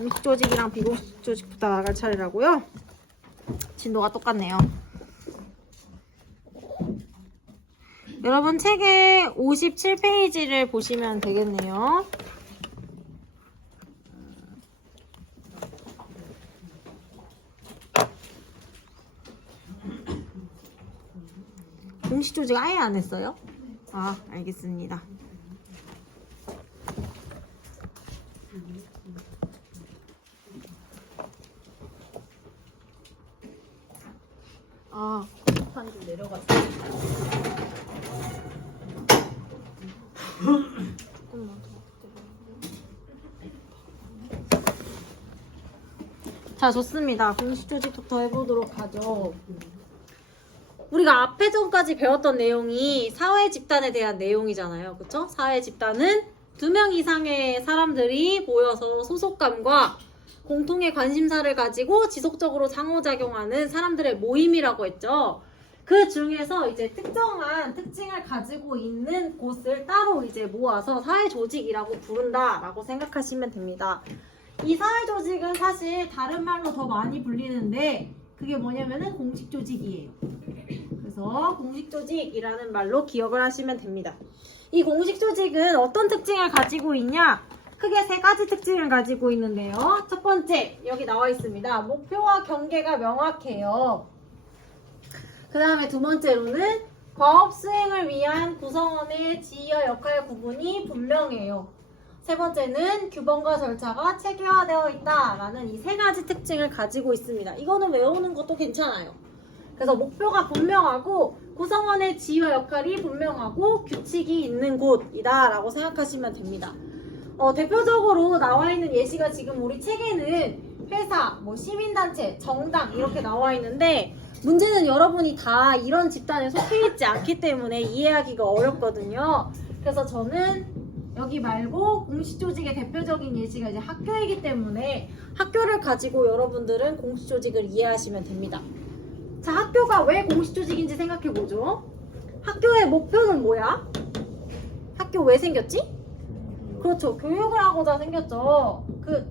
공식 조직이랑 비공식 조직부터 나갈 차례라고요. 진도가 똑같네요. 여러분 책의 57페이지를 보시면 되겠네요. 공식 조직 아예 안 했어요? 아, 알겠습니다. 아, 판이 좀 내려갔어. 조금만 더. 자, 좋습니다. 공식 조직부터 해보도록 하죠. 우리가 앞에 전까지 배웠던 내용이 사회 집단에 대한 내용이잖아요. 그쵸? 사회 집단은 2명 이상의 사람들이 모여서 소속감과 공통의 관심사를 가지고 지속적으로 상호작용하는 사람들의 모임이라고 했죠. 그 중에서 이제 특정한 특징을 가지고 있는 곳을 따로 이제 모아서 사회조직이라고 부른다라고 생각하시면 됩니다. 이 사회조직은 사실 다른 말로 더 많이 불리는데 그게 뭐냐면은 공식조직이에요. 그래서 공식조직이라는 말로 기억을 하시면 됩니다. 이 공식조직은 어떤 특징을 가지고 있냐? 크게 3가지 특징을 가지고 있는데요. 첫 번째, 여기 나와 있습니다. 목표와 경계가 명확해요. 그 다음에 두 번째로는 과업 수행을 위한 구성원의 지위와 역할 구분이 분명해요. 세 번째는 규범과 절차가 체계화되어 있다라는 이 3가지 특징을 가지고 있습니다. 이거는 외우는 것도 괜찮아요. 그래서 목표가 분명하고 구성원의 지위와 역할이 분명하고 규칙이 있는 곳이다 라고 생각하시면 됩니다. 대표적으로 나와 있는 예시가 지금 우리 책에는 회사, 시민단체, 정당 이렇게 나와 있는데 문제는 여러분이 다 이런 집단에 속해 있지 않기 때문에 이해하기가 어렵거든요. 그래서 저는 여기 말고 공식조직의 대표적인 예시가 이제 학교이기 때문에 학교를 가지고 여러분들은 공식조직을 이해하시면 됩니다. 자, 학교가 왜 공식조직인지 생각해보죠. 학교의 목표는 뭐야? 학교 왜 생겼지? 그렇죠. 교육을 하고자 생겼죠.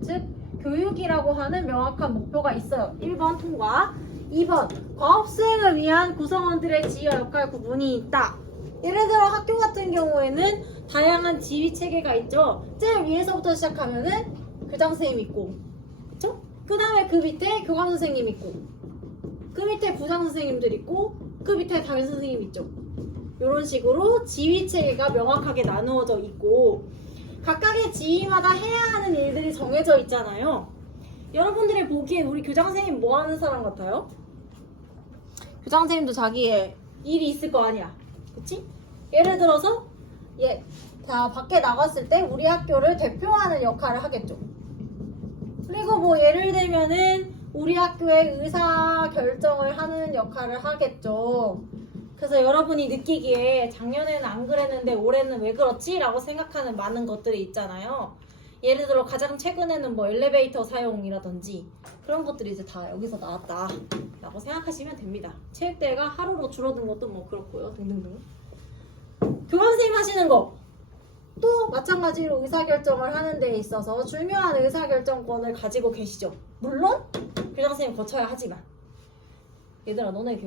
즉 교육이라고 하는 명확한 목표가 있어요. 1번 통과. 2번 과업 수행을 위한 구성원들의 지위와 역할 구분이 있다. 예를 들어 학교 같은 경우에는 다양한 지위 체계가 있죠. 제일 위에서부터 시작하면은 교장 선생님 있고, 그렇죠? 그 다음에 그 밑에 교감 선생님 있고, 그 밑에 부장 선생님들 있고, 그 밑에 담임 선생님 있죠. 이런 식으로 지위 체계가 명확하게 나누어져 있고 각각의 지위마다 해야 하는 일들이 정해져 있잖아요. 여러분들이 보기엔 우리 교장 선생님 뭐 하는 사람 같아요? 교장 선생님도 자기의 일이 있을 거 아니야. 그치? 예를 들어서 자 밖에 나갔을 때 우리 학교를 대표하는 역할을 하겠죠. 그리고 예를 들면은 우리 학교의 의사 결정을 하는 역할을 하겠죠. 그래서 여러분이 느끼기에 작년에는 안 그랬는데 올해는 왜 그렇지? 라고 생각하는 많은 것들이 있잖아요. 예를 들어 가장 최근에는 엘리베이터 사용이라든지 그런 것들이 이제 다 여기서 나왔다 라고 생각하시면 됩니다. 체육대회가 하루로 줄어든 것도 그렇고요. 등등등. 교감 선생님 하시는 거 또 마찬가지로 의사결정을 하는 데 있어서 중요한 의사결정권을 가지고 계시죠. 물론 교장 선생님 거쳐야 하지만 얘들아 너네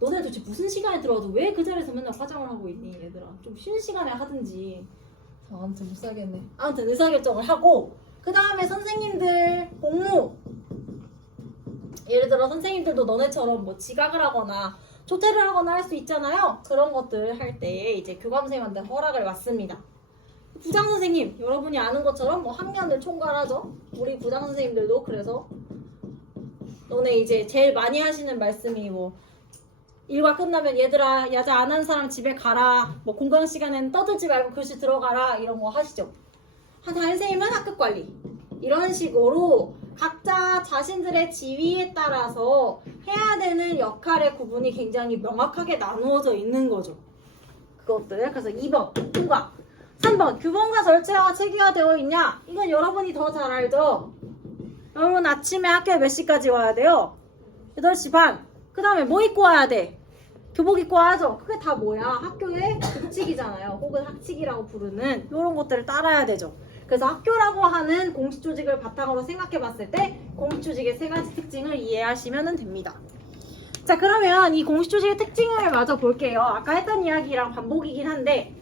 도대체 무슨 시간에 들어와도 왜 그 자리에서 맨날 화장을 하고 있니? 얘들아 좀 쉬는 시간에 하든지. 아무튼 못 살겠네. 아무튼 의사결정을 하고 그 다음에 선생님들 공무, 예를 들어 선생님들도 너네처럼 지각을 하거나 조퇴를 하거나 할 수 있잖아요. 그런 것들 할 때 이제 교감 선생님한테 허락을 받습니다. 부장 선생님, 여러분이 아는 것처럼 학년을 총괄하죠. 우리 부장 선생님들도. 그래서 너네 이제 제일 많이 하시는 말씀이 일과 끝나면 얘들아 야자 안 하는 사람 집에 가라, 공강 시간에는 떠들지 말고 교실 들어가라, 이런 거 하시죠. 담임 선생님은 학급 관리. 이런 식으로 각자 자신들의 지위에 따라서 해야 되는 역할의 구분이 굉장히 명확하게 나누어져 있는 거죠. 그것들. 그래서 2번 통과. 3번 규범과 절차가 체계화되어 있냐? 이건 여러분이 더 잘 알죠. 여러분 아침에 학교에 몇 시까지 와야 돼요? 8시 반. 그 다음에 뭐 입고 와야 돼? 교복 입고 와야죠. 그게 다 뭐야? 학교의 규칙이잖아요. 혹은 학칙이라고 부르는 이런 것들을 따라야 되죠. 그래서 학교라고 하는 공식 조직을 바탕으로 생각해 봤을 때 공식 조직의 세 가지 특징을 이해하시면 됩니다. 자, 그러면 이 공식 조직의 특징을 마저 볼게요. 아까 했던 이야기랑 반복이긴 한데,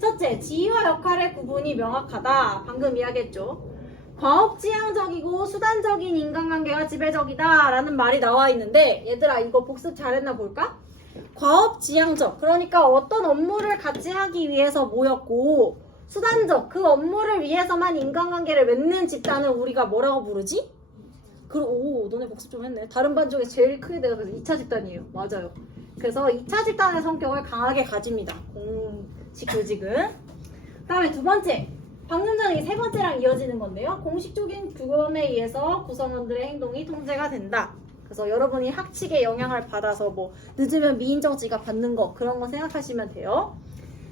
첫째, 지위와 역할의 구분이 명확하다. 방금 이야기했죠. 과업지향적이고 수단적인 인간관계가 지배적이다 라는 말이 나와 있는데, 얘들아 이거 복습 잘했나 볼까? 과업지향적, 그러니까 어떤 업무를 같이 하기 위해서 모였고, 수단적, 그 업무를 위해서만 인간관계를 맺는 집단을 우리가 뭐라고 부르지? 오, 너네 복습 좀 했네. 다른 반 중에 제일 크게 내가 그래서 2차 집단이에요. 맞아요. 그래서 2차 집단의 성격을 강하게 가집니다. 공식 조직은. 그 다음에 두 번째, 방금 전에 세 번째랑 이어지는 건데요. 공식적인 규범에 의해서 구성원들의 행동이 통제가 된다. 그래서 여러분이 학칙의 영향을 받아서 뭐 늦으면 미인정 지각 받는 거, 그런 거 생각하시면 돼요.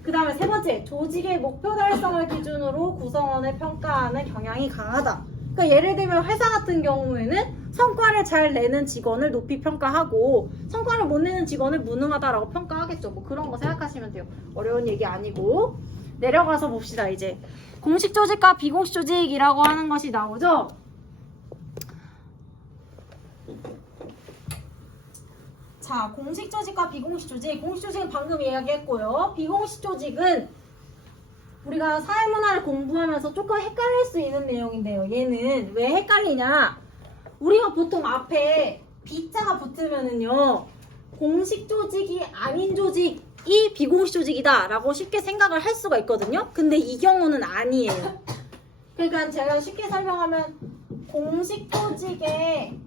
그 다음에 세 번째, 조직의 목표 달성을 기준으로 구성원을 평가하는 경향이 강하다. 그러니까 예를 들면 회사 같은 경우에는 성과를 잘 내는 직원을 높이 평가하고 성과를 못 내는 직원을 무능하다라고 평가하겠죠. 뭐 그런 거 생각하시면 돼요. 어려운 얘기 아니고. 내려가서 봅시다. 이제 공식 조직과 비공식 조직이라고 하는 것이 나오죠. 자, 공식 조직과 비공식 조직. 공식 조직은 방금 이야기했고요. 비공식 조직은 우리가 사회문화를 공부하면서 조금 헷갈릴 수 있는 내용인데요. 얘는 왜 헷갈리냐? 우리가 보통 앞에 B자가 붙으면은요, 공식 조직이 아닌 조직이 비공식 조직이다 라고 쉽게 생각을 할 수가 있거든요. 근데 이 경우는 아니에요. 그러니까 제가 쉽게 설명하면 공식 조직에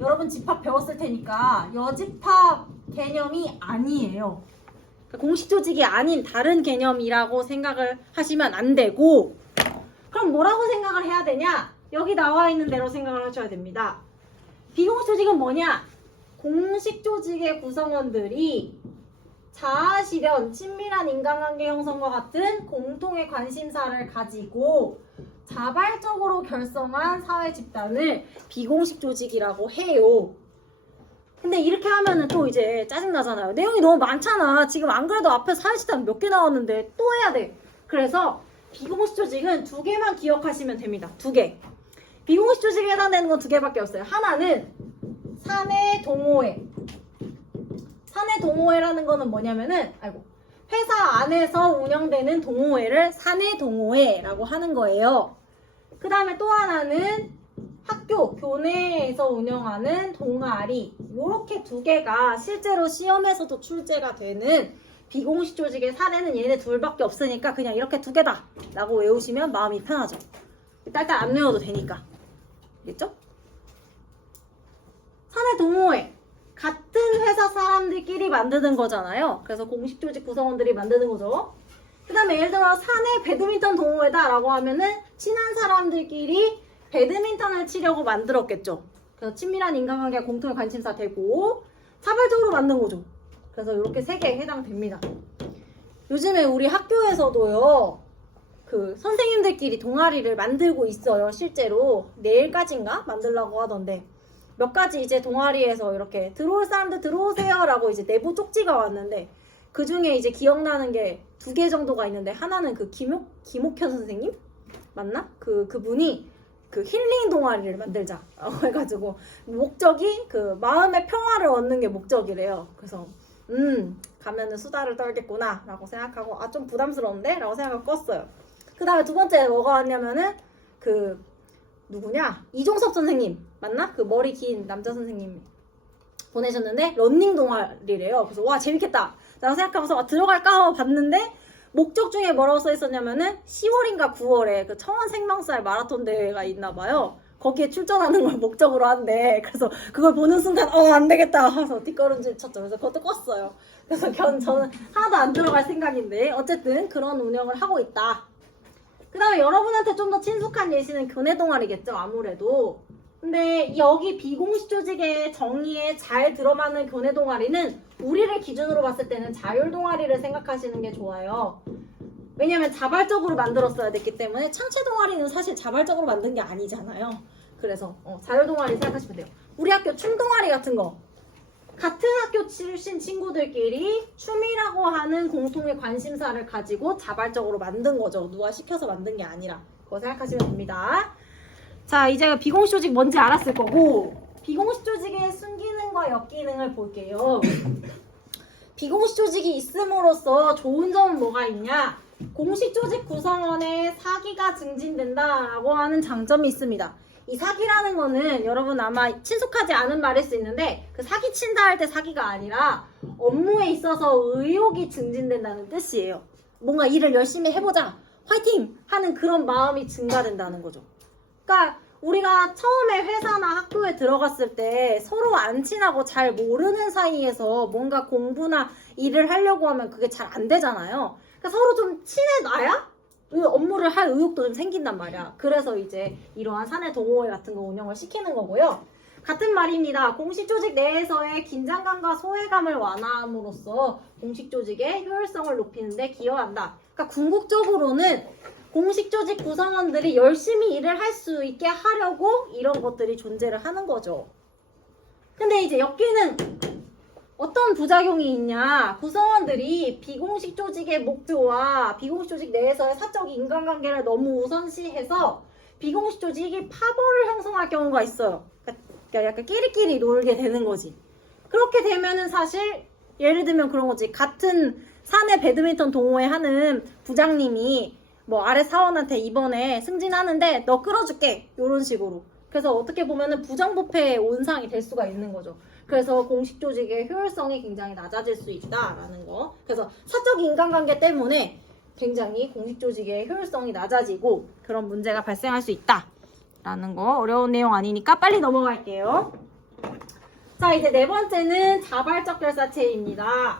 여러분 집합 배웠을 테니까 여집합 개념이 아니에요. 공식 조직이 아닌 다른 개념이라고 생각을 하시면 안 되고, 그럼 뭐라고 생각을 해야 되냐? 여기 나와 있는 대로 생각을 하셔야 됩니다. 비공식 조직은 뭐냐? 공식 조직의 구성원들이 자아 실현, 친밀한 인간관계 형성과 같은 공통의 관심사를 가지고 자발적으로 결성한 사회 집단을 비공식 조직이라고 해요. 근데 이렇게 하면은 또 이제 짜증나잖아요. 내용이 너무 많잖아. 지금 안 그래도 앞에 사회 집단 몇 개 나왔는데 또 해야 돼. 그래서 비공식 조직은 두 개만 기억하시면 됩니다. 두 개. 비공식 조직에 해당되는 건 두 개밖에 없어요. 하나는 사내 동호회. 사내 동호회라는 거는 뭐냐면은, 회사 안에서 운영되는 동호회를 사내 동호회라고 하는 거예요. 그 다음에 또 하나는 학교, 교내에서 운영하는 동아리, 요렇게 두 개가 실제로 시험에서도 출제가 되는 비공식 조직의 사례는 얘네 둘밖에 없으니까 그냥 이렇게 두 개다 라고 외우시면 마음이 편하죠. 딸딸 안 외워도 되니까. 알겠죠? 사내 동호회, 같은 회사 사람들끼리 만드는 거잖아요. 그래서 공식 조직 구성원들이 만드는 거죠. 그 다음에 예를 들어 사내 배드민턴 동호회다 라고 하면은 친한 사람들끼리 배드민턴을 치려고 만들었겠죠. 그래서 친밀한 인간관계가 공통의 관심사 되고 자발적으로 만든 거죠. 그래서 이렇게 세 개에 해당됩니다. 요즘에 우리 학교에서도요, 그 선생님들끼리 동아리를 만들고 있어요. 실제로 내일까지인가 만들려고 하던데, 몇 가지 이제 동아리에서 이렇게 들어올 사람들 들어오세요 라고 이제 내부 쪽지가 왔는데, 그 중에 이제 기억나는 게 두 개 정도가 있는데, 하나는 그 김옥현 선생님 맞나? 그분이 그 힐링 동아리를 만들자라고 해가지고, 목적이 그 마음의 평화를 얻는 게 목적이래요. 그래서 가면은 수다를 떨겠구나 라고 생각하고, 좀 부담스러운데? 라고 생각하고 껐어요. 그 다음에 두 번째 뭐가 왔냐면은 그 누구냐? 이종섭 선생님 맞나? 그 머리 긴 남자 선생님 보내셨는데 런닝 동아리래요. 그래서 와 재밌겠다 라고 생각하면서 들어갈까 하고 봤는데, 목적 중에 뭐라고 써 있었냐면은 10월인가 9월에 그 청원 생명살 마라톤 대회가 있나 봐요. 거기에 출전하는 걸 목적으로 한대. 그래서 그걸 보는 순간 안 되겠다 하면서 뒷걸음질 쳤죠. 그래서 그것도 껐어요. 그래서 저는 하나도 안 들어갈 생각인데 어쨌든 그런 운영을 하고 있다. 그 다음에 여러분한테 좀 더 친숙한 예시는 교내 동아리겠죠, 아무래도. 근데 여기 비공식 조직의 정의에 잘 들어맞는 교내 동아리는 우리를 기준으로 봤을 때는 자율 동아리를 생각하시는 게 좋아요. 왜냐면 자발적으로 만들었어야 됐기 때문에 창체 동아리는 사실 자발적으로 만든 게 아니잖아요. 그래서 자율 동아리 생각하시면 돼요. 우리 학교 춤 동아리 같은 거 같은 학교 출신 친구들끼리 춤이라고 하는 공통의 관심사를 가지고 자발적으로 만든 거죠. 누가 시켜서 만든 게 아니라. 그거 생각하시면 됩니다. 자, 이제 비공식 조직 뭔지 알았을 거고, 비공식 조직의 순기능과 역기능을 볼게요. 비공식 조직이 있음으로써 좋은 점은 뭐가 있냐? 공식 조직 구성원의 사기가 증진된다라고 하는 장점이 있습니다. 이 사기라는 거는 여러분 아마 친숙하지 않은 말일 수 있는데, 그 사기 친다 할 때 사기가 아니라 업무에 있어서 의욕이 증진된다는 뜻이에요. 뭔가 일을 열심히 해보자, 화이팅! 하는 그런 마음이 증가된다는 거죠. 그러니까 우리가 처음에 회사나 학교에 들어갔을 때 서로 안 친하고 잘 모르는 사이에서 뭔가 공부나 일을 하려고 하면 그게 잘 안 되잖아요. 그러니까 서로 좀 친해놔야 업무를 할 의욕도 좀 생긴단 말이야. 그래서 이제 이러한 사내 동호회 같은 거 운영을 시키는 거고요. 같은 말입니다. 공식 조직 내에서의 긴장감과 소외감을 완화함으로써 공식 조직의 효율성을 높이는 데 기여한다. 그러니까 궁극적으로는 공식 조직 구성원들이 열심히 일을 할 수 있게 하려고 이런 것들이 존재를 하는 거죠. 근데 이제 역기는 어떤 부작용이 있냐? 구성원들이 비공식 조직의 목표와 비공식 조직 내에서의 사적 인간관계를 너무 우선시해서 비공식 조직이 파벌을 형성할 경우가 있어요. 그러니까 약간 끼리끼리 놀게 되는 거지. 그렇게 되면은 사실 예를 들면 그런 거지. 같은 사내 배드민턴 동호회 하는 부장님이 뭐 아래 사원한테 이번에 승진하는데 너 끌어줄게, 이런 식으로. 그래서 어떻게 보면은 부정부패의 온상이 될 수가 있는 거죠. 그래서 공식 조직의 효율성이 굉장히 낮아질 수 있다라는 거. 그래서 사적 인간관계 때문에 굉장히 공식 조직의 효율성이 낮아지고 그런 문제가 발생할 수 있다라는 거. 어려운 내용 아니니까 빨리 넘어갈게요. 자, 이제 네 번째는 자발적 결사체입니다.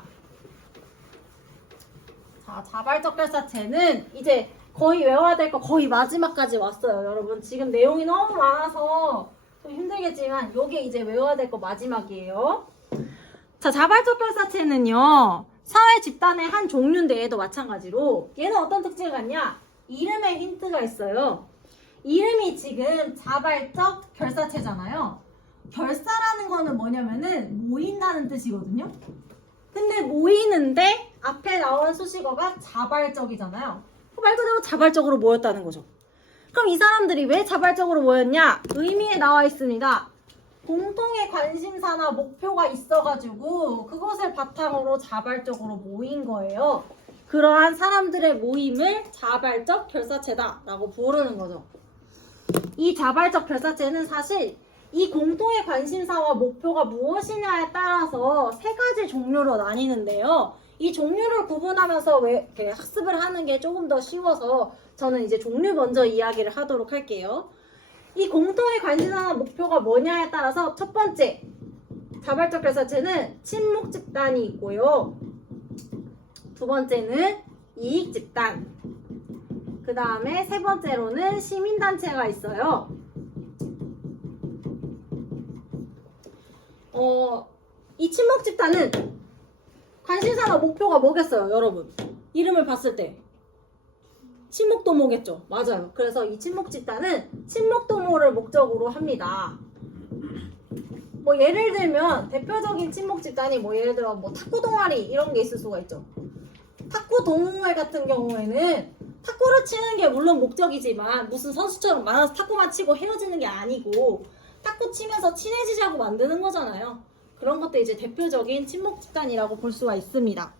자, 자발적 결사체는 이제 거의 외워야 될 거 거의 마지막까지 왔어요. 여러분 지금 내용이 너무 많아서 좀 힘들겠지만 요게 이제 외워야 될 거 마지막이에요. 자, 자발적 결사체는요, 사회 집단의 한 종류인데 얘도 마찬가지로 얘는 어떤 특징을 갖냐? 이름에 힌트가 있어요. 이름이 지금 자발적 결사체잖아요. 결사라는 거는 뭐냐면은 모인다는 뜻이거든요. 근데 모이는데 앞에 나온 수식어가 자발적이잖아요. 말 그대로 자발적으로 모였다는 거죠. 그럼 이 사람들이 왜 자발적으로 모였냐? 의미에 나와 있습니다. 공통의 관심사나 목표가 있어가지고 그것을 바탕으로 자발적으로 모인 거예요. 그러한 사람들의 모임을 자발적 결사체다라고 부르는 거죠. 이 자발적 결사체는 사실 이 공통의 관심사와 목표가 무엇이냐에 따라서 세 가지 종류로 나뉘는데요. 이 종류를 구분하면서 이렇게 학습을 하는 게 조금 더 쉬워서 저는 이제 종류 먼저 이야기를 하도록 할게요. 이 공통의 관심사나 목표가 뭐냐에 따라서 첫 번째, 자발적 결사체는 친목 집단이 있고요. 두 번째는 이익 집단. 그 다음에 세 번째로는 시민단체가 있어요. 이 친목 집단은 관심사나 목표가 뭐겠어요, 여러분? 이름을 봤을 때 친목도모겠죠. 맞아요. 그래서 이 친목 집단은 친목도모를 목적으로 합니다. 뭐 예를 들면 대표적인 친목 집단이 뭐 예를 들어 뭐 탁구 동아리 이런 게 있을 수가 있죠. 탁구 동호회 같은 경우에는 탁구를 치는 게 물론 목적이지만 무슨 선수처럼 만나서 탁구만 치고 헤어지는 게 아니고 탁구 치면서 친해지자고 만드는 거잖아요. 그런 것도 이제 대표적인 친목 집단이라고 볼 수가 있습니다.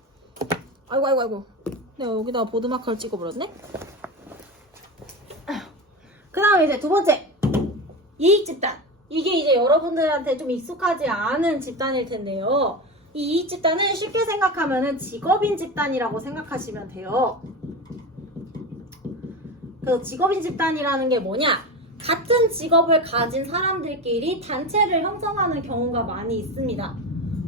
아이고. 내가 여기다가 보드마커를 찍어버렸네? 그 다음에 이제 두 번째, 이익 집단. 이게 이제 여러분들한테 좀 익숙하지 않은 집단일 텐데요. 이 이익 집단은 쉽게 생각하면은 직업인 집단이라고 생각하시면 돼요. 그래서 직업인 집단이라는 게 뭐냐? 같은 직업을 가진 사람들끼리 단체를 형성하는 경우가 많이 있습니다.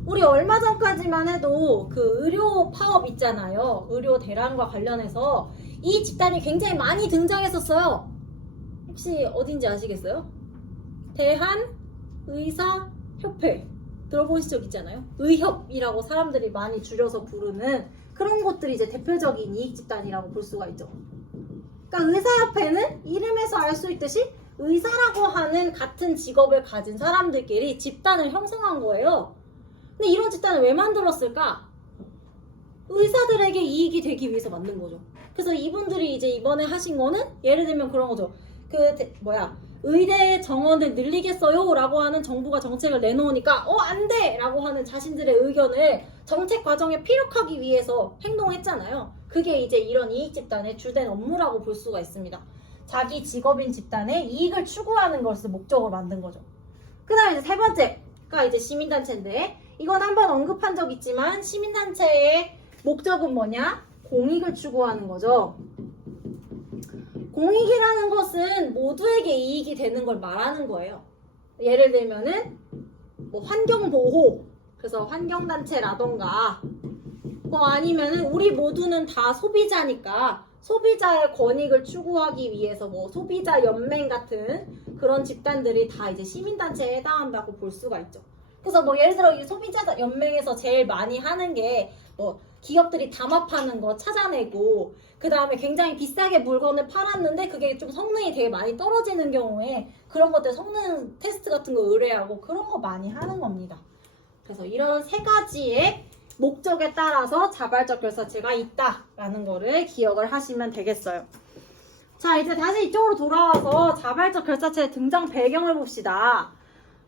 우리 얼마 전까지만 해도 그 의료 파업 있잖아요. 의료 대란과 관련해서 이 집단이 굉장히 많이 등장했었어요. 혹시 어딘지 아시겠어요? 대한의사협회 들어보신 적 있잖아요. 의협이라고 사람들이 많이 줄여서 부르는 그런 것들이 이제 대표적인 이익 집단이라고 볼 수가 있죠. 그러니까 의사협회는 이름에서 알 수 있듯이 의사라고 하는 같은 직업을 가진 사람들끼리 집단을 형성한 거예요. 근데 이런 집단을 왜 만들었을까? 의사들에게 이익이 되기 위해서 만든 거죠. 그래서 이분들이 이제 이번에 하신 거는 예를 들면 그런 거죠. 의대 정원을 늘리겠어요 라고 하는 정부가 정책을 내놓으니까 안 돼! 라고 하는 자신들의 의견을 정책 과정에 피력하기 위해서 행동했잖아요. 그게 이제 이런 이익 집단의 주된 업무라고 볼 수가 있습니다. 자기 직업인 집단의 이익을 추구하는 것을 목적으로 만든 거죠. 그 다음에 이제 세 번째가 이제 시민단체인데, 이건 한번 언급한 적 있지만 시민단체의 목적은 뭐냐? 공익을 추구하는 거죠. 공익이라는 것은 모두에게 이익이 되는 걸 말하는 거예요. 예를 들면은 환경보호, 그래서 환경단체라던가 아니면은 우리 모두는 다 소비자니까 소비자의 권익을 추구하기 위해서 소비자 연맹 같은 그런 집단들이 다 이제 시민단체에 해당한다고 볼 수가 있죠. 그래서 예를 들어 이 소비자 연맹에서 제일 많이 하는 게 기업들이 담합하는 거 찾아내고, 그 다음에 굉장히 비싸게 물건을 팔았는데 그게 좀 성능이 되게 많이 떨어지는 경우에 그런 것들 성능 테스트 같은 거 의뢰하고 그런 거 많이 하는 겁니다. 그래서 이런 세 가지의 목적에 따라서 자발적 결사체가 있다라는 거를 기억을 하시면 되겠어요. 자, 이제 다시 이쪽으로 돌아와서 자발적 결사체의 등장 배경을 봅시다.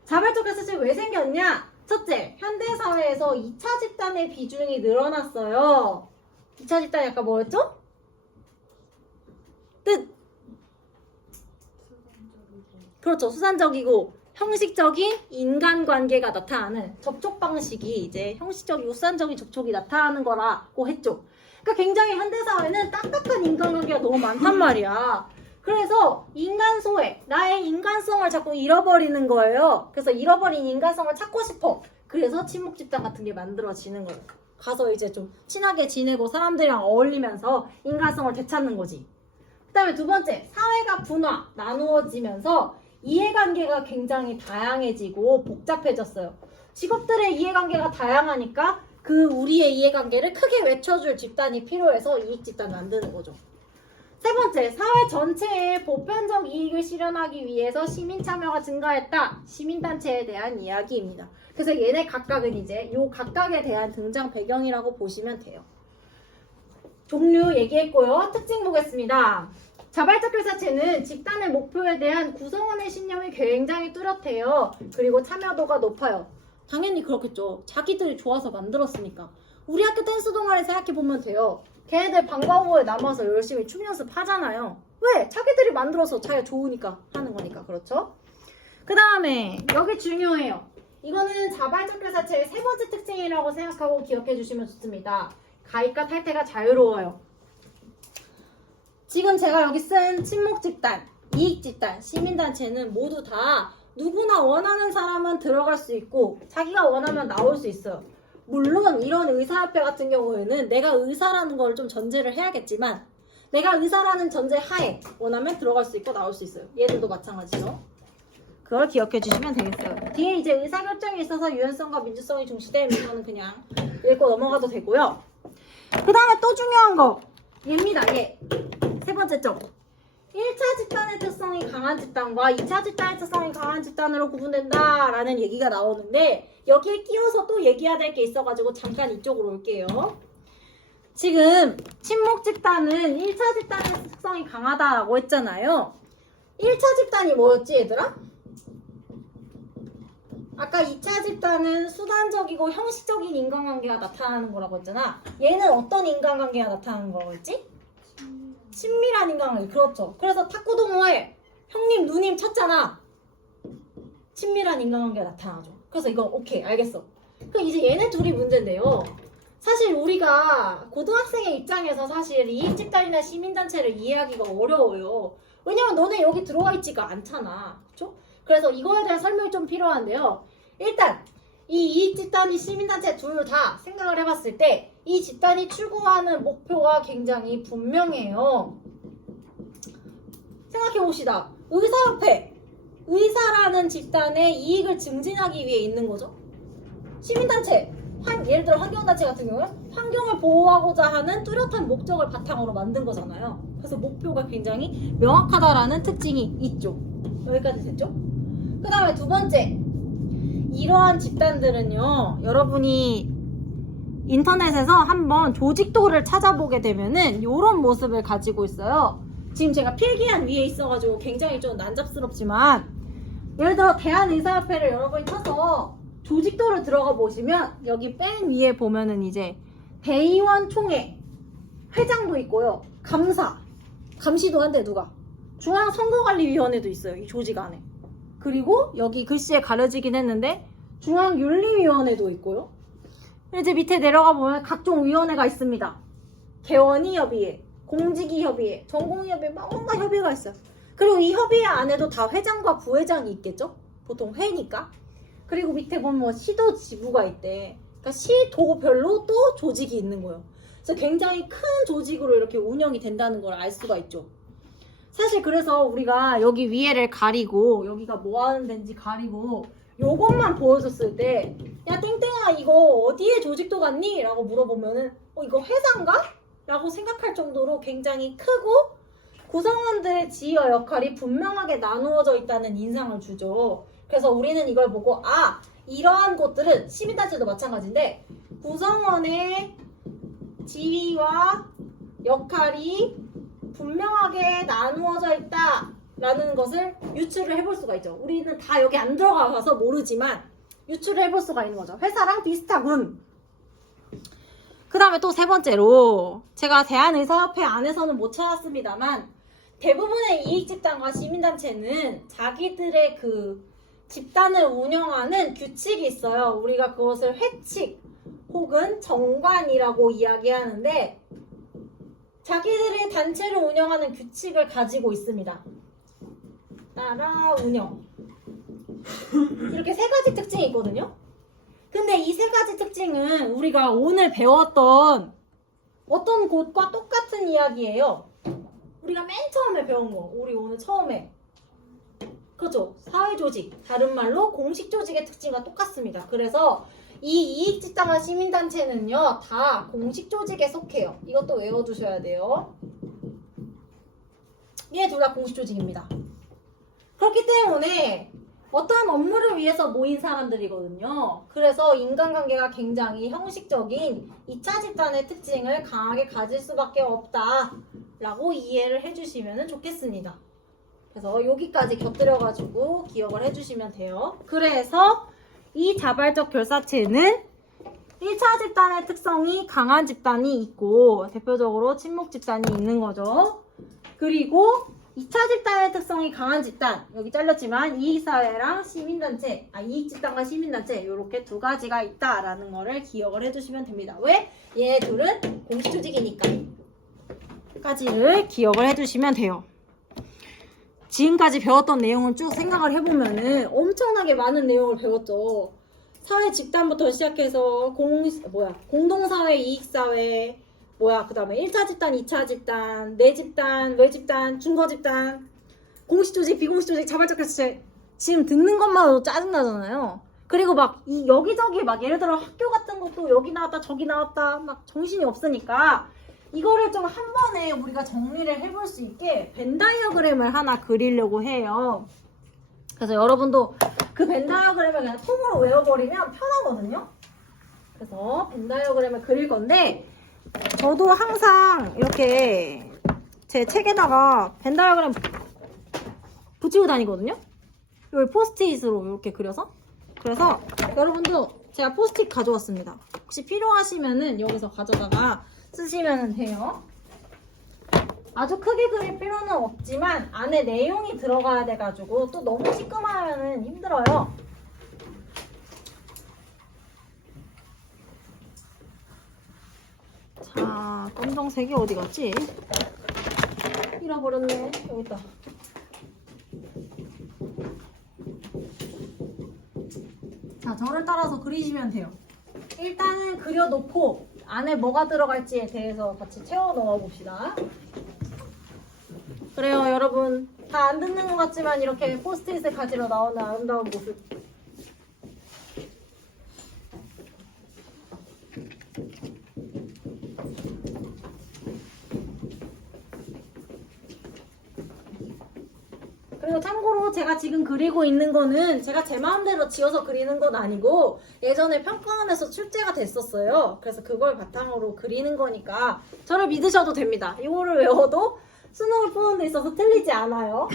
자발적 결사체가 왜 생겼냐? 첫째, 현대사회에서 2차 집단의 비중이 늘어났어요. 2차 집단이 아까 뭐였죠? 뜻! 그렇죠. 수산적이고 형식적인 인간관계가 나타나는 접촉 방식이 이제 형식적이고 수산적인 접촉이 나타나는 거라고 했죠. 그러니까 굉장히 현대사회는 딱딱한 인간관계가 너무 많단 말이야. 그래서 인간소외, 나의 인간성을 자꾸 잃어버리는 거예요. 그래서 잃어버린 인간성을 찾고 싶어. 그래서 친목집단 같은 게 만들어지는 거예요. 가서 이제 좀 친하게 지내고 사람들이랑 어울리면서 인간성을 되찾는 거지. 그 다음에 두 번째, 사회가 분화, 나누어지면서 이해관계가 굉장히 다양해지고 복잡해졌어요. 직업들의 이해관계가 다양하니까 그 우리의 이해관계를 크게 외쳐줄 집단이 필요해서 이익집단 만드는 거죠. 세 번째, 사회 전체의 보편적 이익을 실현하기 위해서 시민 참여가 증가했다. 시민단체에 대한 이야기입니다. 그래서 얘네 각각은 이제 요 각각에 대한 등장 배경이라고 보시면 돼요. 종류 얘기했고요. 특징 보겠습니다. 자발적 결사체는 집단의 목표에 대한 구성원의 신념이 굉장히 뚜렷해요. 그리고 참여도가 높아요. 당연히 그렇겠죠. 자기들이 좋아서 만들었으니까. 우리 학교 댄스 동아리 생각해보면 돼요. 걔네들 방과 후에 남아서 열심히 춤 연습하잖아요. 왜? 자기들이 만들어서 자기가 좋으니까 하는 거니까. 그렇죠? 그 다음에 여기 중요해요. 이거는 자발적 결사체의 세 번째 특징이라고 생각하고 기억해 주시면 좋습니다. 가입과 탈퇴가 자유로워요. 지금 제가 여기 쓴 친목집단, 이익집단, 시민단체는 모두 다 누구나 원하는 사람은 들어갈 수 있고 자기가 원하면 나올 수 있어요. 물론 이런 의사협회 같은 경우에는 내가 의사라는 걸 좀 전제를 해야겠지만 내가 의사라는 전제 하에 원하면 들어갈 수 있고 나올 수 있어요. 얘들도 마찬가지죠. 그걸 기억해 주시면 되겠어요. 뒤에 이제 의사결정에 있어서 유연성과 민주성이 중시됨, 이거는 그냥 읽고 넘어가도 되고요. 그 다음에 또 중요한 거 얘입니다. 얘. 세 번째 점. 1차 집단의 특성이 강한 집단과 2차 집단의 특성이 강한 집단으로 구분된다 라는 얘기가 나오는데 여기에 끼워서 또 얘기해야 될 게 있어가지고 잠깐 이쪽으로 올게요. 지금 친목 집단은 1차 집단의 특성이 강하다라고 했잖아요. 1차 집단이 뭐였지 얘들아? 아까 2차 집단은 수단적이고 형식적인 인간관계가 나타나는 거라고 했잖아. 얘는 어떤 인간관계가 나타나는 거였지? 친밀한 인간관계. 그렇죠. 그래서 탁구 동호회 형님 누님 쳤잖아. 친밀한 인간관계가 나타나죠. 그래서 이거 오케이 알겠어. 그럼 이제 얘네 둘이 문제인데요. 사실 우리가 고등학생의 입장에서 사실 이익집단이나 시민단체를 이해하기가 어려워요. 왜냐면 너네 여기 들어와 있지가 않잖아. 그렇죠? 그래서 이거에 대한 설명이 좀 필요한데요. 일단 이 이익집단이 시민단체 둘 다 생각을 해봤을 때 이 집단이 추구하는 목표가 굉장히 분명해요. 생각해봅시다. 의사협회. 의사라는 집단의 이익을 증진하기 위해 있는 거죠. 시민단체. 예를 들어 환경단체 같은 경우는 환경을 보호하고자 하는 뚜렷한 목적을 바탕으로 만든 거잖아요. 그래서 목표가 굉장히 명확하다라는 특징이 있죠. 여기까지 됐죠? 그 다음에 두 번째. 이러한 집단들은요, 여러분이 인터넷에서 한번 조직도를 찾아보게 되면은 이런 모습을 가지고 있어요. 지금 제가 필기한 위에 있어가지고 굉장히 좀 난잡스럽지만, 예를 들어 대한의사협회를 여러분이 쳐서 조직도를 들어가 보시면 여기 맨 위에 보면은 이제 대의원 총회 회장도 있고요, 감시도 한대. 누가? 중앙선거관리위원회도 있어요, 이 조직 안에. 그리고 여기 글씨에 가려지긴 했는데 중앙윤리위원회도 있고요. 이제 밑에 내려가 보면 각종 위원회가 있습니다. 개원이 협의회, 공직위 협의회, 전공위 협의회, 막 온갖 협의회가 있어요. 그리고 이 협의회 안에도 다 회장과 부회장이 있겠죠? 보통 회니까. 그리고 밑에 보면 뭐 시도 지부가 있대. 그러니까 시도별로 또 조직이 있는 거예요. 그래서 굉장히 큰 조직으로 이렇게 운영이 된다는 걸 알 수가 있죠. 사실 그래서 우리가 여기 위에를 가리고 여기가 뭐 하는 데인지 가리고 요것만 보여줬을 때, 야 땡땡아 이거 어디에 조직도 갔니? 라고 물어보면은 이거 회사인가? 라고 생각할 정도로 굉장히 크고 구성원들의 지위와 역할이 분명하게 나누어져 있다는 인상을 주죠. 그래서 우리는 이걸 보고 이러한 곳들은 시민단체도 마찬가지인데 구성원의 지위와 역할이 분명하게 나누어져 있다 라는 것을 유추를 해볼 수가 있죠. 우리는 다 여기 안 들어가서 모르지만 유추를 해볼 수가 있는 거죠. 회사랑 비슷하군. 그 다음에 또 세 번째로, 제가 대한의사협회 안에서는 못 찾았습니다만 대부분의 이익집단과 시민단체는 자기들의 그 집단을 운영하는 규칙이 있어요. 우리가 그것을 회칙 혹은 정관이라고 이야기하는데, 자기들의 단체를 운영하는 규칙을 가지고 있습니다. 따라 운영. 이렇게 세 가지 특징이 있거든요. 근데 이 세 가지 특징은 우리가 오늘 배웠던 어떤 곳과 똑같은 이야기예요. 우리가 맨 처음에 배운 거, 우리 오늘 처음에. 그죠? 사회조직, 다른 말로 공식조직의 특징과 똑같습니다. 그래서 이 이익집단과 시민단체는요, 다 공식조직에 속해요. 이것도 외워두셔야 돼요. 얘 둘 다 공식조직입니다. 그렇기 때문에 어떠한 업무를 위해서 모인 사람들이거든요. 그래서 인간관계가 굉장히 형식적인 2차 집단의 특징을 강하게 가질 수밖에 없다라고 이해를 해주시면 좋겠습니다. 그래서 여기까지 곁들여가지고 기억을 해주시면 돼요. 그래서 이 자발적 결사체는 1차 집단의 특성이 강한 집단이 있고 대표적으로 친목 집단이 있는 거죠. 그리고 2차 집단의 특성이 강한 집단, 여기 잘렸지만 이익사회랑 시민단체, 이익집단과 시민단체 이렇게 두 가지가 있다라는 거를 기억을 해주시면 됩니다. 왜? 얘 둘은 공식조직이니까. 까지를 기억을 해주시면 돼요. 지금까지 배웠던 내용을 쭉 생각을 해보면은 엄청나게 많은 내용을 배웠죠. 사회 집단부터 시작해서 공동사회, 이익사회, 그 다음에 1차 집단, 2차 집단, 내집단, 외집단, 중거집단, 공식조직, 비공식조직, 자발적 결사체. 지금 듣는 것만으로도 짜증나잖아요. 그리고 여기저기 예를 들어 학교 같은 것도 여기 나왔다 저기 나왔다 막 정신이 없으니까 이거를 좀 한 번에 우리가 정리를 해볼 수 있게 벤 다이어그램을 하나 그리려고 해요. 그래서 여러분도 그 벤 다이어그램을 그냥 통으로 외워버리면 편하거든요. 그래서 벤 다이어그램을 그릴 건데, 저도 항상 이렇게 제 책에다가 벤 다이어그램 붙이고 다니거든요. 여기 포스트잇으로 이렇게 그려서. 그래서 여러분도 제가 포스트잇 가져왔습니다. 혹시 필요하시면은 여기서 가져다가 쓰시면 돼요. 아주 크게 그릴 필요는 없지만 안에 내용이 들어가야 돼가지고 또 너무 시큼하면은 힘들어요. 자, 검정색이 어디 갔지? 잃어버렸네. 여기 있다. 자, 저를 따라서 그리시면 돼요. 일단은 그려놓고 안에 뭐가 들어갈지에 대해서 같이 채워 넣어 봅시다. 그래요, 여러분. 다 안 듣는 것 같지만 이렇게 포스트잇을 가지러 나오는 아름다운 모습. 그래서 그리고 참고로 제가 지금 그리고 있는 거는 제가 제 마음대로 지어서 그리는 건 아니고 예전에 평가원에서 출제가 됐었어요. 그래서 그걸 바탕으로 그리는 거니까 저를 믿으셔도 됩니다. 이거를 외워도 수능을 푸는 데 있어서 틀리지 않아요.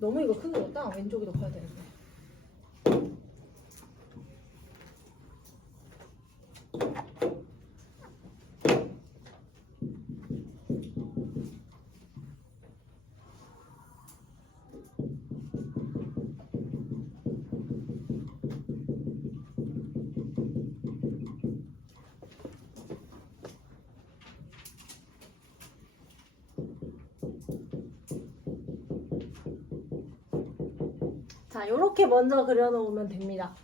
너무 이거 크게 넣었다. 왼쪽이 더 커야 되는데. 자, 요렇게 먼저 그려놓으면 됩니다.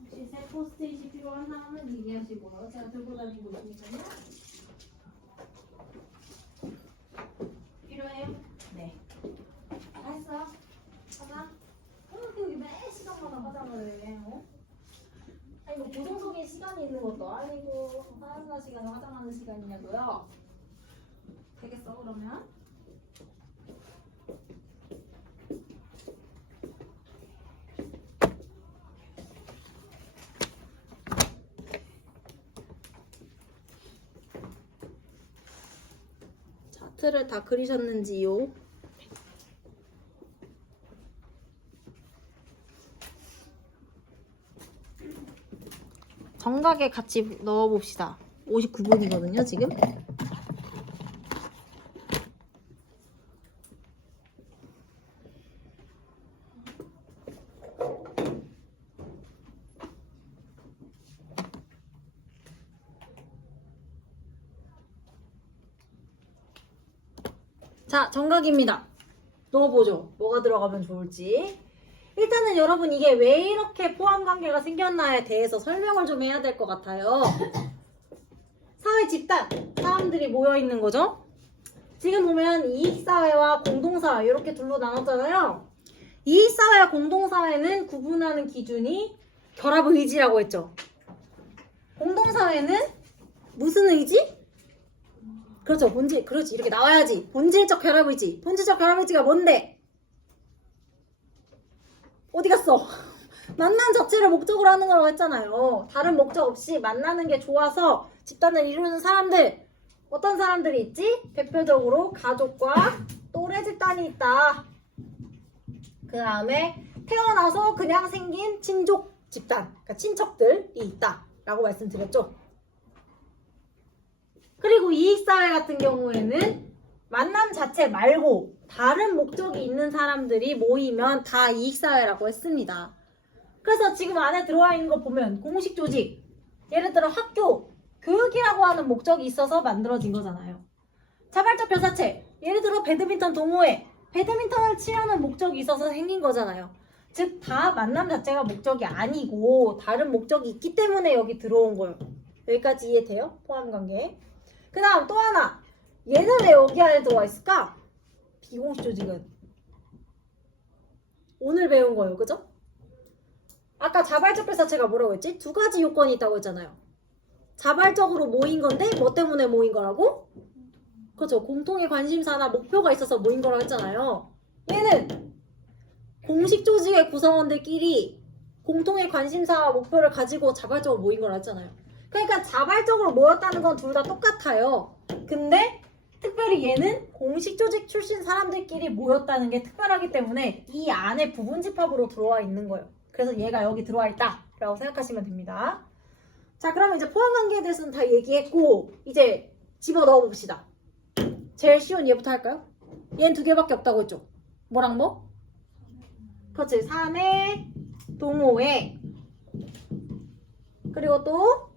혹시 새 포스트잇이 필요한 사람은 얘기하시고요. 제가 들고 다니고 있으니까요. 필요해요? 네. 다 했어요? 화장? 여기 매 시간마다 화장을 해. 아이고 고정속에 시간이 있는 것도 아니고 화장하는 시간에 화장하는 시간이냐고요? 되겠어 그러면? 차트를 다 그리셨는지요? 정각에 같이 넣어봅시다. 59분이거든요, 지금. 자, 정각입니다. 넣어보죠. 뭐가 들어가면 좋을지. 일단은 여러분 이게 왜 이렇게 포함관계가 생겼나에 대해서 설명을 좀 해야 될 것 같아요. 사회 집단, 사람들이 모여있는 거죠. 지금 보면 이익사회와 공동사회 이렇게 둘로 나눴잖아요. 이익사회와 공동사회는 구분하는 기준이 결합 의지라고 했죠. 공동사회는 무슨 의지? 그렇죠. 본질, 그렇지. 이렇게 나와야지. 본질적 결합 의지. 본질적 결합 의지가 뭔데? 어디 갔어? 만남 자체를 목적으로 하는 거라고 했잖아요. 다른 목적 없이 만나는 게 좋아서 집단을 이루는 사람들. 어떤 사람들이 있지? 대표적으로 가족과 또래 집단이 있다. 그 다음에 태어나서 그냥 생긴 친족 집단, 그러니까 친척들이 있다 라고 말씀드렸죠. 그리고 이익사회 같은 경우에는 만남 자체 말고 다른 목적이 있는 사람들이 모이면 다 이익사회라고 했습니다. 그래서 지금 안에 들어와 있는 거 보면 공식 조직, 예를 들어 학교, 교육이라고 하는 목적이 있어서 만들어진 거잖아요. 자발적 교사체, 예를 들어 배드민턴 동호회, 배드민턴을 치려는 목적이 있어서 생긴 거잖아요. 즉 다 만남 자체가 목적이 아니고 다른 목적이 있기 때문에 여기 들어온 거예요. 여기까지 이해돼요? 포함관계. 그 다음 또 하나, 얘는 왜 여기 안에 들어와 있을까? 비공식 조직은 오늘 배운 거예요. 그죠? 아까 자발적 교사체가 뭐라고 했지? 두 가지 요건이 있다고 했잖아요. 자발적으로 모인 건데 뭐 때문에 모인 거라고? 그렇죠. 공통의 관심사나 목표가 있어서 모인 거라고 했잖아요. 얘는 공식 조직의 구성원들끼리 공통의 관심사와 목표를 가지고 자발적으로 모인 거라고 했잖아요. 그러니까 자발적으로 모였다는 건 둘 다 똑같아요. 근데 특별히 얘는 공식 조직 출신 사람들끼리 모였다는 게 특별하기 때문에 이 안에 부분집합으로 들어와 있는 거예요. 그래서 얘가 여기 들어와 있다 라고 생각하시면 됩니다. 자, 그러면 이제 포함관계에 대해서는 다 얘기했고 이제 집어넣어 봅시다. 제일 쉬운 얘부터 할까요? 얘는 두 개밖에 없다고 했죠. 뭐랑 뭐? 그렇지. 사내, 동호회, 그리고 또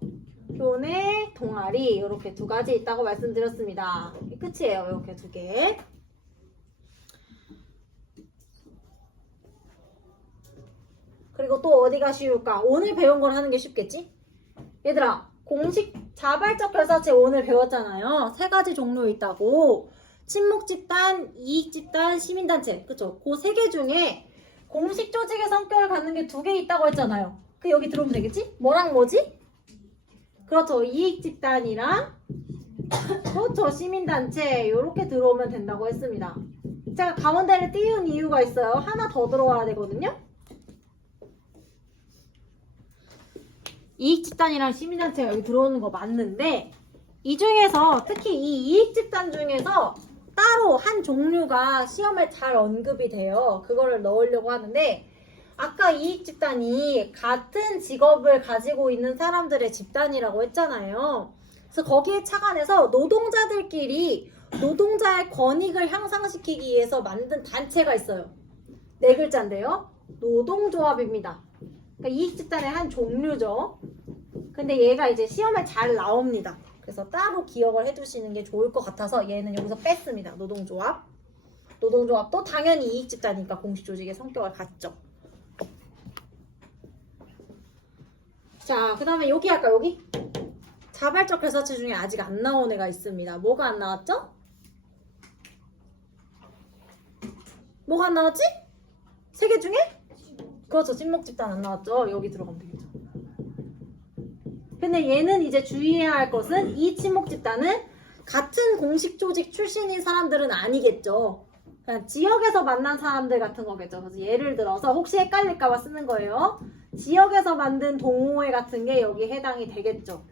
교내, 동아리 이렇게 두 가지 있다고 말씀드렸습니다. 끝이에요. 이렇게 두 개. 그리고 또 어디가 쉬울까? 오늘 배운 걸 하는 게 쉽겠지? 얘들아, 공식 자발적 결사체 오늘 배웠잖아요. 세 가지 종류 있다고. 친목 집단, 이익 집단, 시민단체. 그쵸? 그 세 개 중에 공식 조직의 성격을 갖는 게 두 개 있다고 했잖아요. 그 여기 들어오면 되겠지? 뭐랑 뭐지? 그렇죠. 이익 집단이랑 그렇죠. 시민단체 이렇게 들어오면 된다고 했습니다. 제가 가운데를 띄운 이유가 있어요. 하나 더 들어와야 되거든요. 이익집단이랑 시민단체가 여기 들어오는 거 맞는데 이 중에서 특히 이 이익집단 중에서 따로 한 종류가 시험에 잘 언급이 돼요. 그거를 넣으려고 하는데 아까 이익집단이 같은 직업을 가지고 있는 사람들의 집단이라고 했잖아요. 그래서 거기에 착안해서 노동자들끼리 노동자의 권익을 향상시키기 위해서 만든 단체가 있어요. 네 글자인데요. 노동조합입니다. 그러니까 이익집단의 한 종류죠. 근데 얘가 이제 시험에 잘 나옵니다. 그래서 따로 기억을 해두시는 게 좋을 것 같아서 얘는 여기서 뺐습니다. 노동조합. 노동조합도 당연히 이익집단이니까 공식조직의 성격을 갖죠. 자, 그 다음에 여기 할까 여기? 자발적 결사체 중에 아직 안 나온 애가 있습니다. 뭐가 안 나왔죠? 뭐가 안 나왔지? 세 개 중에? 그렇죠. 친목집단 안 나왔죠. 여기 들어가면 되겠죠. 근데 얘는 이제 주의해야 할 것은 이 친목집단은 같은 공식 조직 출신인 사람들은 아니겠죠. 그냥 지역에서 만난 사람들 같은 거겠죠. 그래서 예를 들어서 혹시 헷갈릴까봐 쓰는 거예요. 지역에서 만든 동호회 같은 게 여기 해당이 되겠죠.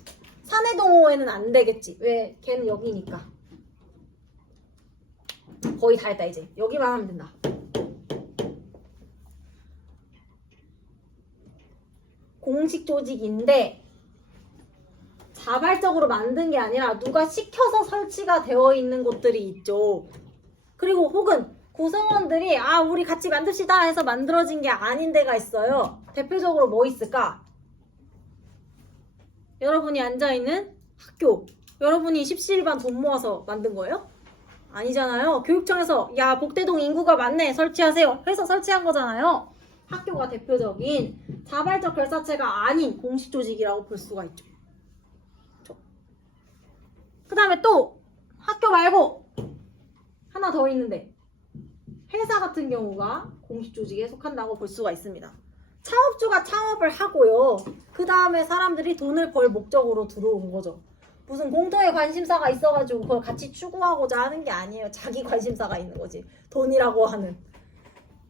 사내 동호회는 안 되겠지. 왜? 걔는 여기니까. 거의 다 했다 이제. 여기만 하면 된다. 공식 조직인데 자발적으로 만든 게 아니라 누가 시켜서 설치가 되어 있는 곳들이 있죠. 그리고 혹은 구성원들이 우리 같이 만듭시다 해서 만들어진 게 아닌 데가 있어요. 대표적으로 뭐 있을까? 여러분이 앉아있는 학교. 여러분이 십시일반 돈 모아서 만든 거예요? 아니잖아요. 교육청에서 야 복대동 인구가 많네 설치하세요 해서 설치한 거잖아요. 학교가 대표적인 자발적 결사체가 아닌 공식 조직이라고 볼 수가 있죠. 그 다음에 또 학교 말고 하나 더 있는데 회사 같은 경우가 공식 조직에 속한다고 볼 수가 있습니다. 창업주가 창업을 하고요. 그 다음에 사람들이 돈을 벌 목적으로 들어온 거죠. 무슨 공통의 관심사가 있어가지고 그걸 같이 추구하고자 하는 게 아니에요. 자기 관심사가 있는 거지. 돈이라고 하는.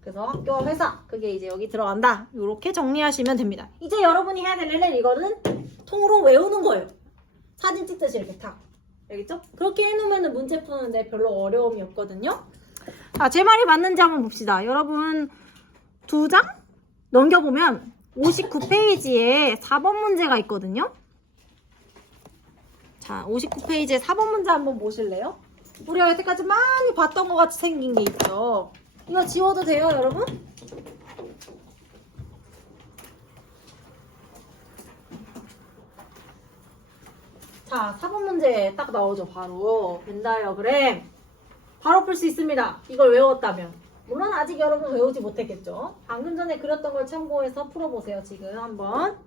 그래서 학교와 회사 그게 이제 여기 들어간다. 이렇게 정리하시면 됩니다. 이제 여러분이 해야 될 일은 이거는 통으로 외우는 거예요. 사진 찍듯이 이렇게 탁. 알겠죠? 그렇게 해놓으면 문제 푸는데 별로 어려움이 없거든요. 자, 제 말이 맞는지 한번 봅시다. 여러분 2장 넘겨보면 59페이지에 4번 문제가 있거든요. 자, 59페이지에 4번 문제 한번 보실래요? 우리가 여태까지 많이 봤던 것 같이 생긴 게 있죠. 이거 지워도 돼요, 여러분? 자, 4번 문제 딱 나오죠, 바로. 벤 다이어그램. 바로 풀 수 있습니다. 이걸 외웠다면. 물론 아직 여러분 외우지 못했겠죠. 방금 전에 그렸던 걸 참고해서 풀어보세요, 지금 한번.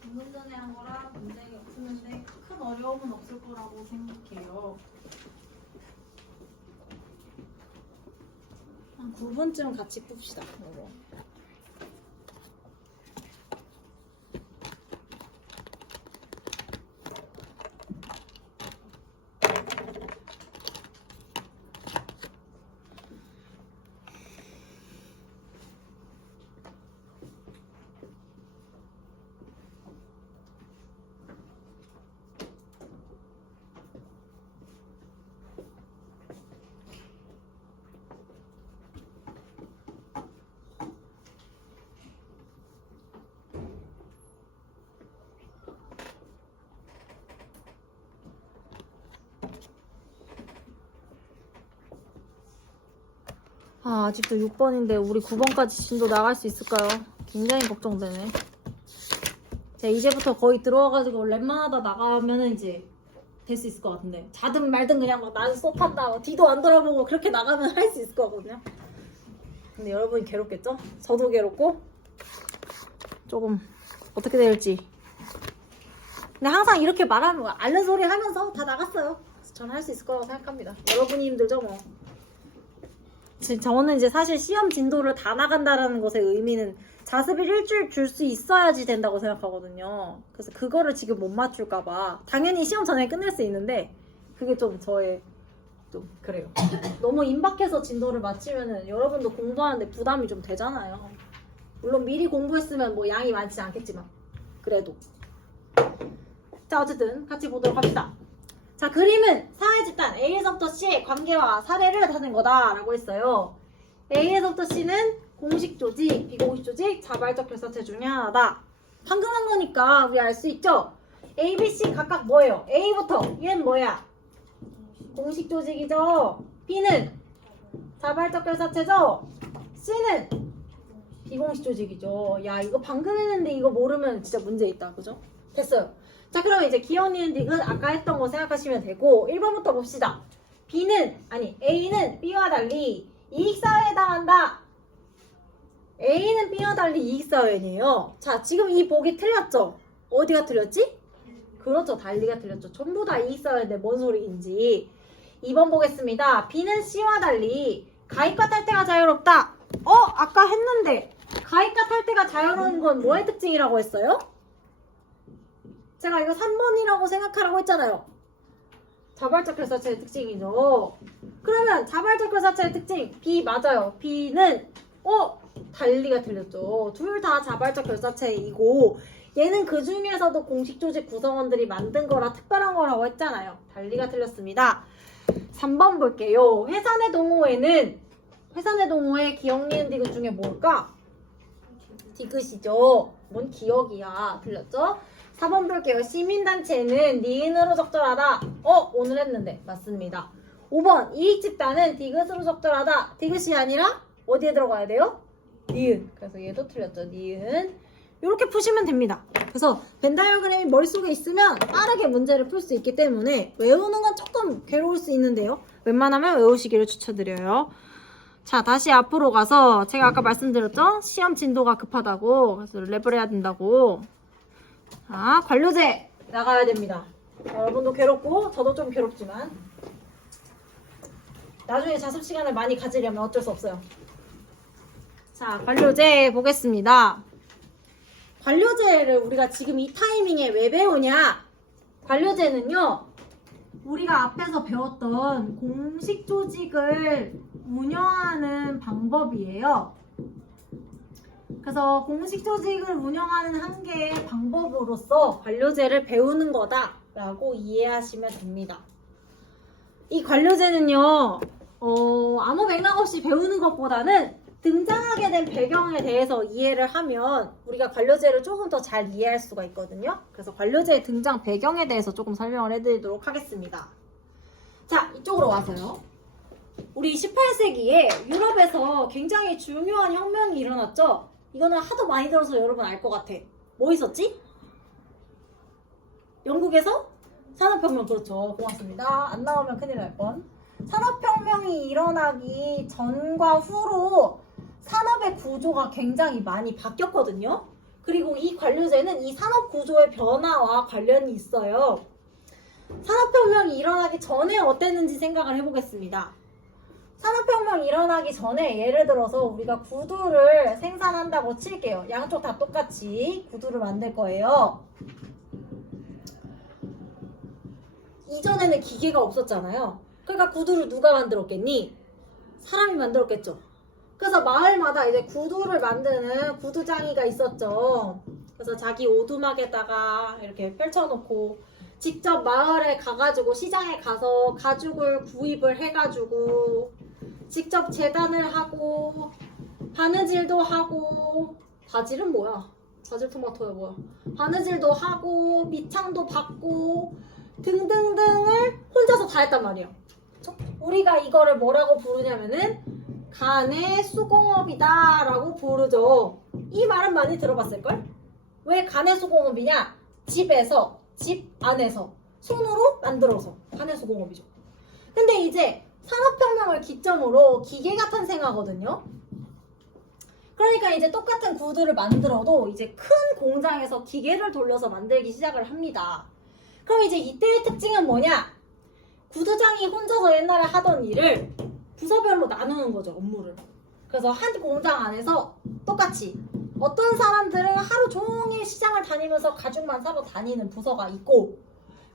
방금 전에 한 거랑 문제가 푸는데 큰 어려움은 없을 거라고 생각해요. 한 9분쯤 같이 풉시다. 이거. 아직도 6번인데 우리 9번까지 진도 나갈 수 있을까요? 굉장히 걱정되네. 자, 이제부터 거의 들어와가지고 랩만 하다 나가면은 이제 될 수 있을 것 같은데, 자든 말든 그냥 막 나는 스톱한다, 막 뒤도 안 돌아보고 그렇게 나가면 할 수 있을 것 같거든요. 근데 여러분이 괴롭겠죠? 저도 괴롭고 조금 어떻게 될지. 근데 항상 이렇게 말하면 앓는 소리 하면서 다 나갔어요. 저는 할 수 있을 거라고 생각합니다. 여러분이 힘들죠 뭐. 저는 이제 사실 시험 진도를 다 나간다라는 것의 의미는 자습일 일주일 줄 수 있어야지 된다고 생각하거든요. 그래서 그거를 지금 못 맞출까봐. 당연히 시험 전에 끝낼 수 있는데 그게 좀 저의 좀 그래요. 너무 임박해서 진도를 마치면은 여러분도 공부하는데 부담이 좀 되잖아요. 물론 미리 공부했으면 뭐 양이 많지 않겠지만 그래도. 자, 어쨌든 같이 보도록 합시다. 자, 그림은 사회 집단 A에서부터 C의 관계와 사례를 나타낸 거다라고 했어요. A에서부터 C는 공식 조직, 비공식 조직, 자발적 결사체 중에 하나다. 방금 한 거니까 우리 알 수 있죠? A, B, C 각각 뭐예요? A부터 얘는 뭐야? 공식 조직이죠. B는 자발적 결사체죠. C는 비공식 조직이죠. 야, 이거 방금 했는데 이거 모르면 진짜 문제 있다. 그죠? 됐어요. 자, 그러면 이제 기억 니은 디귿 아까 했던 거 생각하시면 되고 1번부터 봅시다. A는 B와 달리 이익사회에 해당한다. A는 B와 달리 이익사회네요. 자, 지금 이 보기 틀렸죠? 어디가 틀렸지? 그렇죠. 달리가 틀렸죠. 전부 다 이익사회인데 뭔 소리인지. 2번 보겠습니다. B는 C와 달리 가입과 탈퇴가 자유롭다. 아까 했는데 가입과 탈퇴가 자유로운 건 뭐의 특징이라고 했어요? 제가 이거 3번이라고 생각하라고 했잖아요. 자발적 결사체의 특징이죠. 그러면 자발적 결사체의 특징 B 맞아요. B는 달리가 틀렸죠. 둘 다 자발적 결사체이고 얘는 그 중에서도 공식 조직 구성원들이 만든 거라 특별한 거라고 했잖아요. 달리가 틀렸습니다. 3번 볼게요. 회산의 동호회 기억 니은 디귿 중에 뭘까? 디귿이죠. 뭔 기억이야. 틀렸죠? 4번 볼게요. 시민단체는 니은으로 적절하다. 오늘 했는데 맞습니다. 5번 이익집단은 디귿으로 적절하다. 디귿이 아니라 어디에 들어가야 돼요? 니은. 그래서 얘도 틀렸죠. 니은. 이렇게 푸시면 됩니다. 그래서 벤 다이어그램이 머릿속에 있으면 빠르게 문제를 풀 수 있기 때문에 외우는 건 조금 괴로울 수 있는데요. 웬만하면 외우시기를 추천드려요. 자, 다시 앞으로 가서 제가 아까 말씀드렸죠? 시험 진도가 급하다고. 그래서 랩을 해야 된다고. 자, 관료제 나가야 됩니다. 여러분도 괴롭고 저도 좀 괴롭지만 나중에 자습 시간을 많이 가지려면 어쩔 수 없어요. 자, 관료제 보겠습니다. 관료제를 우리가 지금 이 타이밍에 왜 배우냐? 관료제는요, 우리가 앞에서 배웠던 공식 조직을 운영하는 방법이에요. 그래서 공식 조직을 운영하는 한 개의 방법으로서 관료제를 배우는 거다라고 이해하시면 됩니다. 이 관료제는요, 아무 맥락 없이 배우는 것보다는 등장하게 된 배경에 대해서 이해를 하면 우리가 관료제를 조금 더 잘 이해할 수가 있거든요. 그래서 관료제의 등장 배경에 대해서 조금 설명을 해드리도록 하겠습니다. 자, 이쪽으로 와서요. 우리 18세기에 유럽에서 굉장히 중요한 혁명이 일어났죠? 이거는 하도 많이 들어서 여러분 알 것 같아. 뭐 있었지? 영국에서? 산업혁명. 그렇죠. 고맙습니다. 안 나오면 큰일 날 뻔. 산업혁명이 일어나기 전과 후로 산업의 구조가 굉장히 많이 바뀌었거든요. 그리고 이 관료제는 이 산업 구조의 변화와 관련이 있어요. 산업혁명이 일어나기 전에 어땠는지 생각을 해보겠습니다. 산업혁명이 일어나기 전에 예를 들어서 우리가 구두를 생산한다고 칠게요. 양쪽 다 똑같이 구두를 만들 거예요. 이전에는 기계가 없었잖아요. 그러니까 구두를 누가 만들었겠니? 사람이 만들었겠죠. 그래서 마을마다 이제 구두를 만드는 구두장이가 있었죠. 그래서 자기 오두막에다가 이렇게 펼쳐놓고 직접 마을에 가가지고 시장에 가서 가죽을 구입을 해가지고 직접 재단을 하고 바느질도 하고, 바질은 뭐야? 바질 토마토야 뭐야? 바느질도 하고 밑창도 받고 등등등을 혼자서 다 했단 말이에요. 그쵸? 우리가 이거를 뭐라고 부르냐면은 간의 수공업이다 라고 부르죠. 이 말은 많이 들어봤을걸? 왜 간의 수공업이냐? 집에서, 집 안에서, 손으로 만들어서 간의 수공업이죠. 근데 이제 산업혁명을 기점으로 기계가 탄생하거든요. 그러니까 이제 똑같은 구두를 만들어도 이제 큰 공장에서 기계를 돌려서 만들기 시작을 합니다. 그럼 이제 이때의 특징은 뭐냐? 구두장이 혼자서 옛날에 하던 일을 부서별로 나누는 거죠, 업무를. 그래서 한 공장 안에서 똑같이 어떤 사람들은 하루 종일 시장을 다니면서 가죽만 사러 다니는 부서가 있고,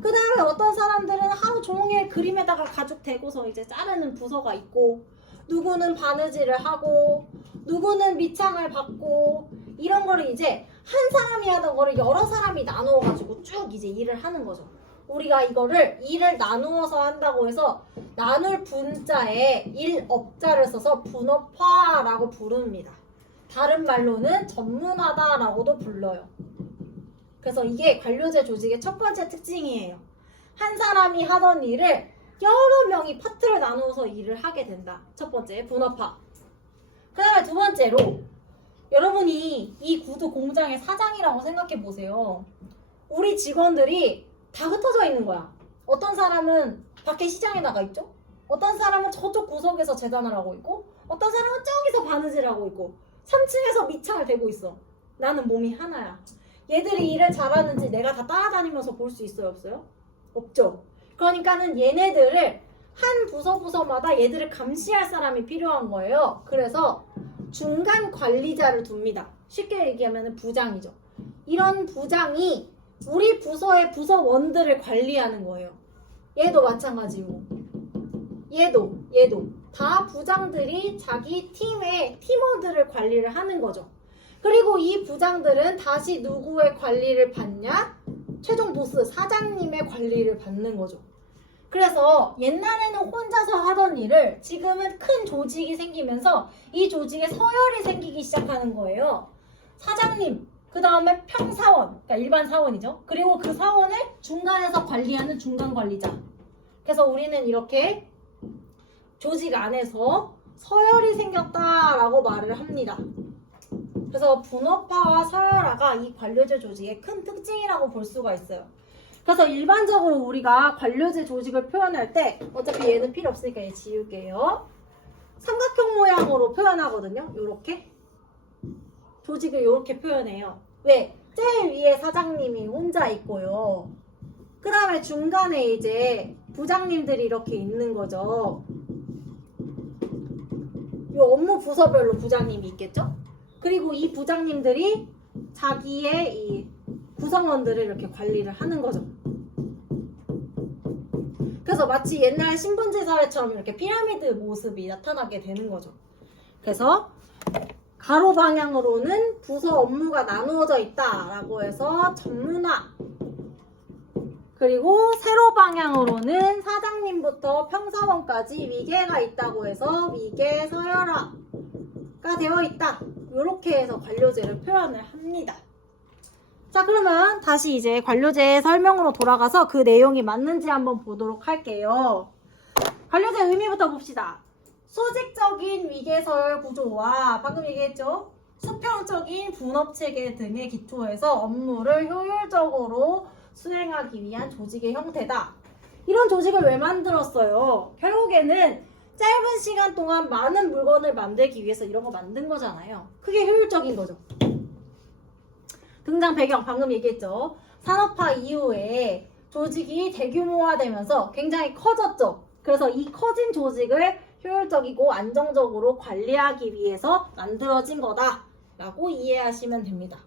그 다음에 어떤 사람들은 하루 종일 그림에다가 가죽 대고서 이제 자르는 부서가 있고, 누구는 바느질을 하고, 누구는 밑창을 받고, 이런 거를 이제 한 사람이 하던 거를 여러 사람이 나누어가지고 쭉 이제 일을 하는 거죠. 우리가 이거를 일을 나누어서 한다고 해서 나눌 분자에 일업자를 써서 분업화라고 부릅니다. 다른 말로는 전문화다라고도 불러요. 그래서 이게 관료제 조직의 첫 번째 특징이에요. 한 사람이 하던 일을 여러 명이 파트를 나누어서 일을 하게 된다. 첫 번째, 분업화. 그 다음에 두 번째로, 여러분이 이 구두 공장의 사장이라고 생각해 보세요. 우리 직원들이 다 흩어져 있는 거야. 어떤 사람은 밖에 시장에 나가 있죠? 어떤 사람은 저쪽 구석에서 재단을 하고 있고, 어떤 사람은 저기서 바느질을 하고 있고, 3층에서 밑창을 대고 있어. 나는 몸이 하나야. 얘들이 일을 잘하는지 내가 다 따라다니면서 볼 수 있어요? 없어요? 없죠. 그러니까는 얘네들을 한 부서마다 얘들을 감시할 사람이 필요한 거예요. 그래서 중간 관리자를 둡니다. 쉽게 얘기하면 부장이죠. 이런 부장이 우리 부서의 부서원들을 관리하는 거예요. 얘도 마찬가지고, 얘도 다 부장들이 자기 팀의 팀원들을 관리를 하는 거죠. 그리고 이 부장들은 다시 누구의 관리를 받냐? 최종 보스 사장님의 관리를 받는 거죠. 그래서 옛날에는 혼자서 하던 일을 지금은 큰 조직이 생기면서 이 조직에 서열이 생기기 시작하는 거예요. 사장님, 그 다음에 평사원, 그러니까 일반 사원이죠. 그리고 그 사원을 중간에서 관리하는 중간 관리자. 그래서 우리는 이렇게 조직 안에서 서열이 생겼다라고 말을 합니다. 그래서 분업화와 서열화가 이 관료제 조직의 큰 특징이라고 볼 수가 있어요. 그래서 일반적으로 우리가 관료제 조직을 표현할 때, 어차피 얘는 필요 없으니까 얘 지울게요. 삼각형 모양으로 표현하거든요. 요렇게. 조직을 이렇게 표현해요. 왜? 제일 위에 사장님이 혼자 있고요. 그 다음에 중간에 이제 부장님들이 이렇게 있는 거죠. 이 업무 부서별로 부장님이 있겠죠? 그리고 이 부장님들이 자기의 이 구성원들을 이렇게 관리를 하는 거죠. 그래서 마치 옛날 신분제 사회처럼 이렇게 피라미드 모습이 나타나게 되는 거죠. 그래서 가로 방향으로는 부서 업무가 나누어져 있다라고 해서 전문화, 그리고 세로 방향으로는 사장님부터 평사원까지 위계가 있다고 해서 위계 서열화가 되어 있다. 이렇게 해서 관료제를 표현을 합니다. 자, 그러면 다시 이제 관료제 설명으로 돌아가서 그 내용이 맞는지 한번 보도록 할게요. 관료제 의미부터 봅시다. 수직적인 위계서열 구조와 방금 얘기했죠? 수평적인 분업체계 등의 기초에서 업무를 효율적으로 수행하기 위한 조직의 형태다. 이런 조직을 왜 만들었어요? 결국에는 짧은 시간 동안 많은 물건을 만들기 위해서 이런 거 만든 거잖아요. 그게 효율적인 거죠. 등장 배경 방금 얘기했죠. 산업화 이후에 조직이 대규모화되면서 굉장히 커졌죠. 그래서 이 커진 조직을 효율적이고 안정적으로 관리하기 위해서 만들어진 거다라고 이해하시면 됩니다.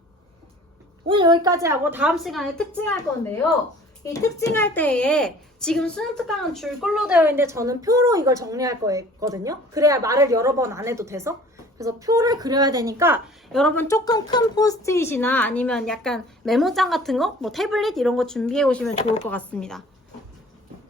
오늘 여기까지 하고 다음 시간에 특징할 건데요. 이 특징할 때에 지금 수능 특강은 줄글로 되어 있는데 저는 표로 이걸 정리할 거거든요. 그래야 말을 여러 번 안 해도 돼서. 그래서 표를 그려야 되니까 여러분 조금 큰 포스트잇이나 아니면 약간 메모장 같은 거, 뭐 태블릿 이런 거 준비해 오시면 좋을 것 같습니다.